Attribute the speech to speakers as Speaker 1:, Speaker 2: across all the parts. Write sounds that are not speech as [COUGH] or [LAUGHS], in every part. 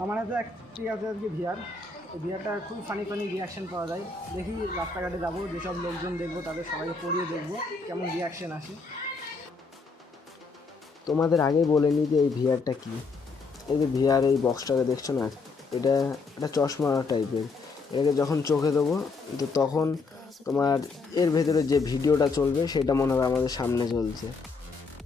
Speaker 1: আমার হাতে একটি আছে আজকে ভিআর ভিআরটা খুব ফানি ফানি রিয়াকশন পাওয়া যায়। দেখি রাস্তাঘাটে যাব, যেসব লোকজন দেখব তাদের সবাইকে পড়িয়ে দেখব কেমন রিয়াকশন আসে।
Speaker 2: তোমাদের আগে বলেনি যে এই ভিআরটা কি? এই যে ভিআর এই বক্সটাকে দেখছ না, এটা একটা চশমা টাইপের এটাকে যখন চোখে দেবো, তো তখন তোমার এর ভেতরে যে ভিডিওটা চলবে, সেটা মনে হবে আমাদের সামনে চলছে।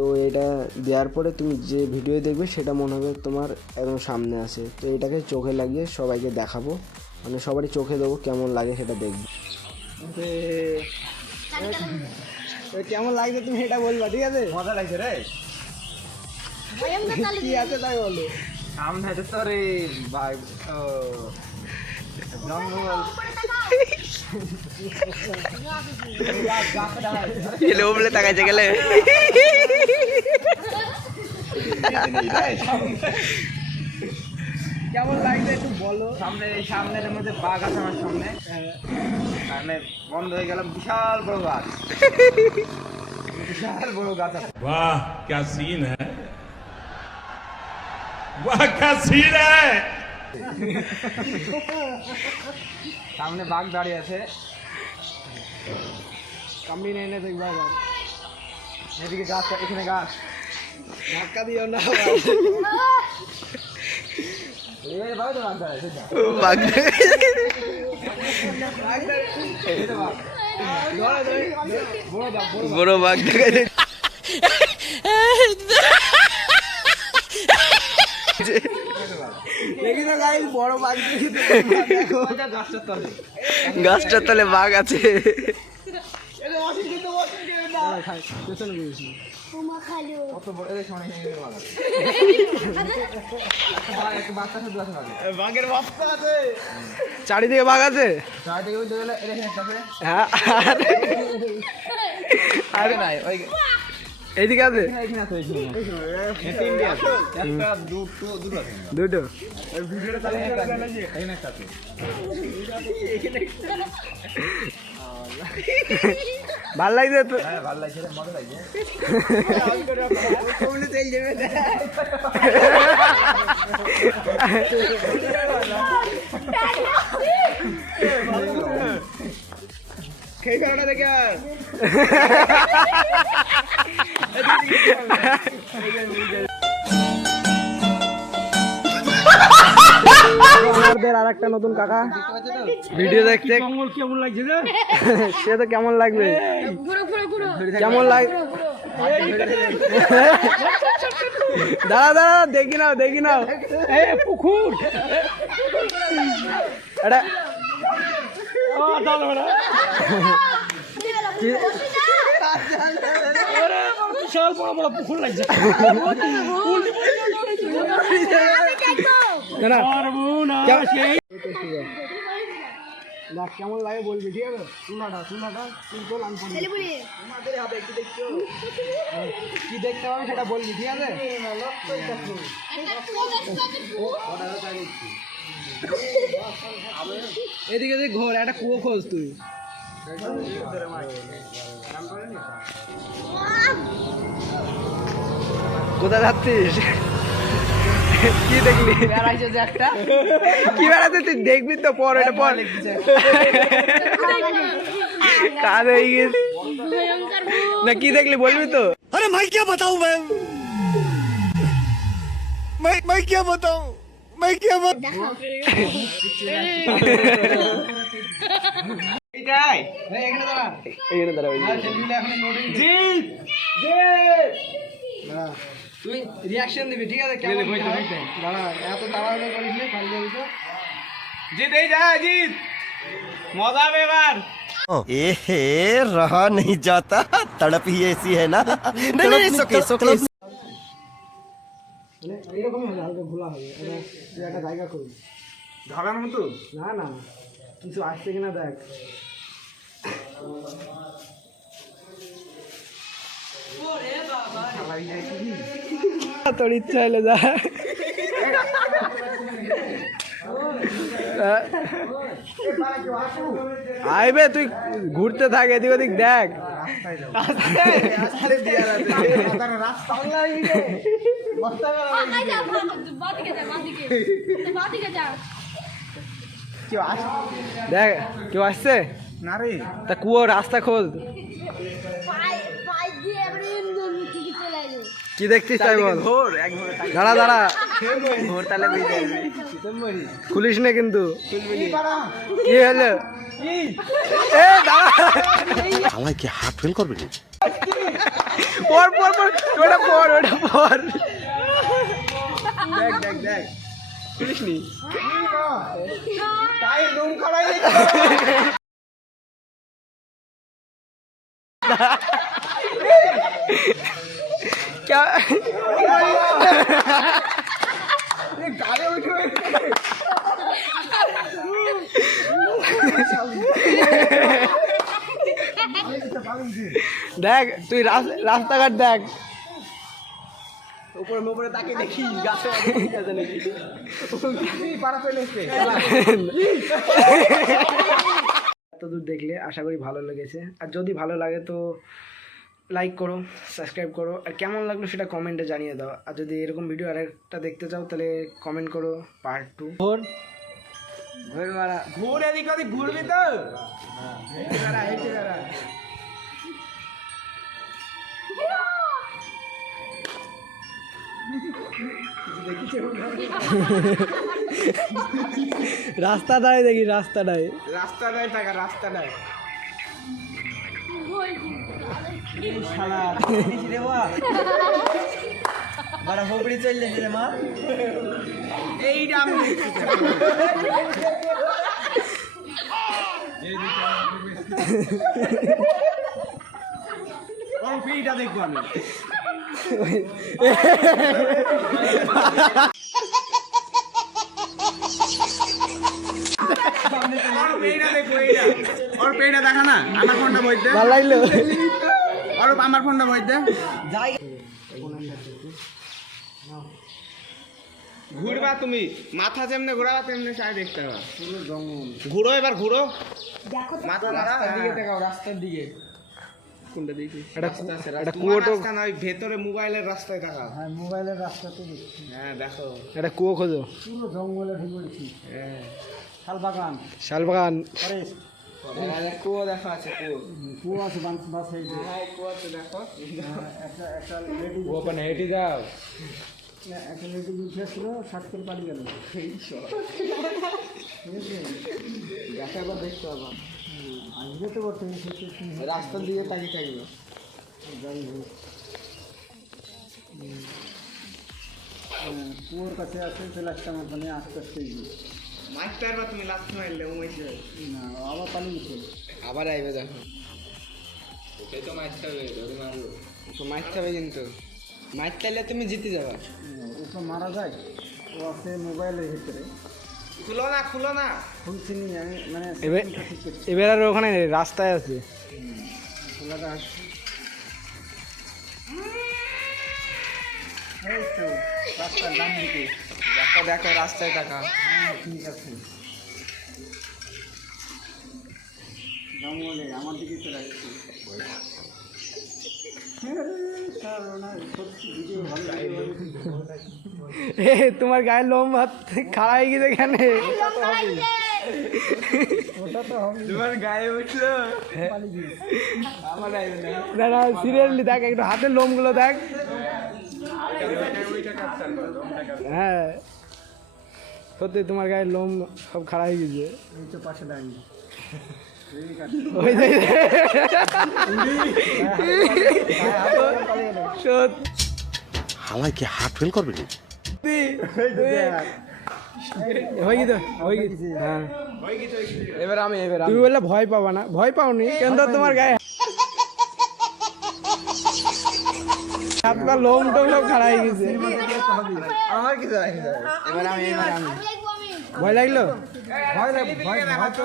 Speaker 2: তো এটা দেওয়ার পরে তুমি যে ভিডিও দেখবে সেটা মনে হবে তোমার একদম সামনে আছে। তো এটাকে চোখে লাগিয়ে সবাইকে দেখাবো। মানে সবারই চোখে দেবো কেমন লাগে সেটা দেখবে।
Speaker 1: কেমন লাগছে তুমি এটা বলবা ঠিক আছে?
Speaker 3: মজা লাগছে রে।
Speaker 1: কি আছে তাই বলো?
Speaker 3: সামনে তো রে ভাই ও, জঙ্গল।
Speaker 2: গেলে ওমলে তাকাইছে গেলে
Speaker 1: কেমন লাগছে একটু বলো?
Speaker 3: সামনে এই সামনের মধ্যে বাঘ আছে আমার সামনে। সামনে বন্ধ হয়ে গেলাম বিশাল বড় গাছ। বিশাল বড় গাছ
Speaker 4: বাহ ক্যা সিন হ্যাঁ বাহ ক্যা সিন হ্যাঁ [LAUGHS]
Speaker 3: সামনে বাঘ দাঁড়িয়ে আছে।
Speaker 1: কামড়ি নেই না দেখবা আবার
Speaker 3: এদিকে গাছ এখানে গাছ
Speaker 1: ধাক্কা দিও না।
Speaker 2: বড় বাঘ। দেখাই [LAUGHS]
Speaker 1: দেখি তো গাইস, বড় বাঘ দেখি
Speaker 3: গাছটার তলে
Speaker 2: বাঘ আছে। চারিদিকে বাঘ আছে। হ্যাঁ।
Speaker 3: আরে নাই, ওই
Speaker 2: এইদিকে আছে?
Speaker 3: দুটো।
Speaker 2: ভালো লাগছে তো?
Speaker 3: ভালো লাগছে মজা লাগছে
Speaker 1: খেয়ে দেখে [LAUGHS] আমাদের আর একটা নতুন কাকা।
Speaker 2: ভিডিও দেখতে
Speaker 1: কেমন লাগছে
Speaker 2: সে তো কেমন লাগবে? কেমন লাগ দাঁড়া দাঁড়া দেখি নাও দেখি নাও।
Speaker 1: এ পুকুর।
Speaker 2: এটা
Speaker 1: বড় বড় পুকুর লাগছে।
Speaker 2: কেমন-
Speaker 1: লাগে বলবি ঠিক আছে কিন্তু কি দেখতে পাবে সেটা বলবি ঠিক আছে এদিকে এদিকে ঘোর, একটা কুয়ো খোঁজ তুই।
Speaker 2: কোথায় যাচ্ছিস? কি দেখলি? কি বেড়াতে তুই দেখবি তো পর এটা পর। কাজ হয়ে গেছে। না কি দেখলি বলবি তো?
Speaker 5: আরে মাই কে বাতাও মাই মাই কে বাতাও?
Speaker 3: মাই
Speaker 1: কে বাতাও? দাঁড়া। তুই রিয়াকশন দিবি ঠিক আছে কেমন দাঁড়া এত তাড়াহুড়ো করিস নি কাল যাবি তো
Speaker 3: জিত এই যা জিত মজা হবে এবার
Speaker 5: ए हे रहा नहीं जाता तड़प ही ऐसी है ना नहीं नहीं सोके सोके
Speaker 1: মানে এইরকমই হবে হালকা ঘোলা হবে এটা তুই একটা জায়গা করবি
Speaker 3: ধরার মতো
Speaker 1: না না কিছু আসছে কিনা দেখ
Speaker 2: তোর ইচ্ছা হলে যা। আইবে তুই ঘুরতে থাক এদিক ওদিক দেখ।
Speaker 6: দেখ কেউ আসছে?
Speaker 3: না রে।
Speaker 6: তা কুয়ো রাস্তা খোঁজ
Speaker 7: কি
Speaker 6: দেখছিস তাই বল? দাঁড়া দাঁড়া।
Speaker 3: ঘোর তাহলে
Speaker 6: খুলিস না কিন্তু। কি হলো?
Speaker 4: হালাই কি হাত ফেল করবে
Speaker 6: পর পর পর ওটা পর ওটা পর।
Speaker 3: দেখ দেখ দেখ।
Speaker 6: খুলিস নি?
Speaker 3: তাই নুন খাড়াই
Speaker 6: क्या? দেখ তুই রাস্তাঘাট দেখ
Speaker 3: উপরে উপরে তাকে দেখি গাছে পাড়া চলে এসছে
Speaker 6: এতদূর দেখলে আশা করি ভালো লেগেছে আর যদি ভালো লাগে তো লাইক করো সাবস্ক্রাইব করো আর কেমন লাগল সেটা কমেন্টে জানিয়ে দাও। আর যদি এরকম ভিডিও আরেকটা দেখতে চাও তাহলে কমেন্ট করো পার্ট টু
Speaker 3: মারা ঘুর এদিক ওদিক ঘুরবি তো?
Speaker 6: রাস্তাটায় দেখি রাস্তাটায়।
Speaker 3: রাস্তাটায় টাকা রাস্তাটায়। বড় হোবড়ি চললে রে মা এইটা আমি। দেখব আমি [LAUGHS] দেখা না আমার ফোনটা বইতে।
Speaker 6: ভালো লাগল। [LAUGHS]
Speaker 3: ওর আমার ফোনটা বইতে ঘুরবা তুমি মাথা যেমনে ঘোরাবা তেমনি সাই দেখতে হবে। ঘুরো এবার ঘুরো। মাথা রাস্তার দিকে দেখাও রাস্তার দিকে। কোনটা দেখি?
Speaker 6: এটা
Speaker 3: রাস্তা আছে,
Speaker 6: এটা
Speaker 3: তোমার
Speaker 6: কুয়োটো
Speaker 3: রাস্তা নয় ভেতরে মোবাইলের রাস্তায়
Speaker 6: হ্যাঁ মোবাইলের দেখছি।
Speaker 3: হ্যাঁ দেখো।
Speaker 6: এটা কুয়ো খোঁজো।
Speaker 3: পুরো জঙ্গলে ঢুকেছি
Speaker 6: হ্যাঁ।
Speaker 3: শালবাগান।
Speaker 6: শালবাগান।
Speaker 3: ফরেস্ট। কুয়ো দেখা আছে কুয়ো।
Speaker 6: কুয়ো আছে বাস বাস
Speaker 3: হ্যাঁ কুয়োতে দেখো।
Speaker 6: একটা একটা লেডি
Speaker 3: ও ওখানে হেঁটে যাও।
Speaker 6: একটা লেডি করে গেল।
Speaker 3: দেখা এবার দেখতে হবে।
Speaker 6: আসবে তো বলতে
Speaker 3: রাস্তার দিকে তাকিয়ে থাকবে।
Speaker 6: যাই হোক। কুয়োর কাছে আছে চলে আসতাম ওখানে আস্তে আস্তে
Speaker 3: মারতে পারবা তুমি লাস্ট মারলে উমেছে
Speaker 6: না আবার পালিয়ে গেছে
Speaker 3: আবার আইবে দেখো। ওকে তো মারতে হবে ধরে মারবো ওকে মারতে হবে কিন্তু। মারতে হলে তুমি জিতে যাবা।
Speaker 6: ওকে মারা যায়। ও আছে মোবাইলের ভিতরে।
Speaker 3: খুলো না খুলো না।
Speaker 6: খুলছি নি আমি মানে
Speaker 1: এবার এবার আর ওখানে রাস্তায় আছে।
Speaker 6: খোলাটা আসছে। এই তো। রাস্তার ডান দিকে।
Speaker 3: দেখো দেখো রাস্তায় টাকা
Speaker 6: হ্যাঁ ঠিক আছে। জঙ্গলে আমার দিকে চলে আসছে।
Speaker 1: তোমার গায়ের লোম হাত খাড়া হয়ে গেছে এখানে।
Speaker 3: তোমার গায়ে উঠল? না
Speaker 1: সিরিয়াসলি দেখ একটু হাতের লোমগুলো দেখ। হ্যাঁ। সত্যি তোমার গায়ের লোম সব খাড়া হয়ে গেছে।
Speaker 6: পাশে দাঁড়িয়ে
Speaker 1: ওই যে সত্যি
Speaker 4: হালাই কি হাত ফেল করবে
Speaker 3: এবার আমি এবার
Speaker 1: তুমি বললে ভয় পাবা না। ভয় পাওনি কেন তোমার গায়ে হাত পা লোম টোম সব খাড়া হয়ে গেছে।
Speaker 3: আমার কিছু এবার আমি এবার আমি।
Speaker 7: আমি লাগবো আমি।
Speaker 1: ভয় লাগল?
Speaker 6: ভয় লাগে ভয় ভয় তো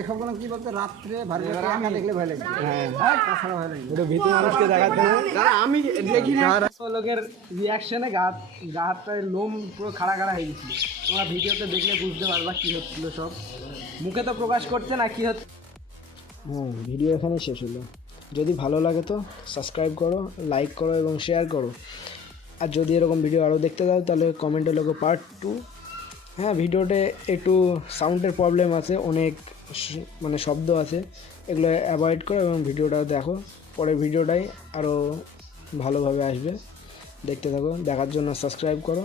Speaker 6: এসব কোনো কি বলতে? রাত্রে ভারী দেখলে ভয় লাগে হ্যাঁ। তাছাড়া ভয় লাগে
Speaker 1: ওটা ভীতু মানুষকে দেখাতে
Speaker 6: আমি দেখি না। লোকের রিয়াকশনে গা গা হাতটায় লোম পুরো খাড়া খাড়া হয়ে গেছিল। তোমরা ভিডিওতে দেখলে বুঝতে পারবা কি হচ্ছিল সব। মুখে তো প্রকাশ করছে না কি হচ্ছে?
Speaker 1: হুম ভিডিও এখানে শেষ হলো। যদি ভালো লাগে তো সাবস্ক্রাইব করো লাইক করো এবং শেয়ার করো। আর যদি এরকম ভিডিও আরও দেখতে চাও তাহলে কমেন্টে লোক পার্ট টু হ্যাঁ ভিডিওতে একটু সাউন্ডের প্রবলেম আছে, অনেক মানে শব্দ আছে। এগুলো অ্যাভয়েড করো এবং ভিডিওটা দেখো। পরের ভিডিওটাই আরও ভালোভাবে আসবে। দেখতে থাকো, দেখার জন্য সাবস্ক্রাইব করো।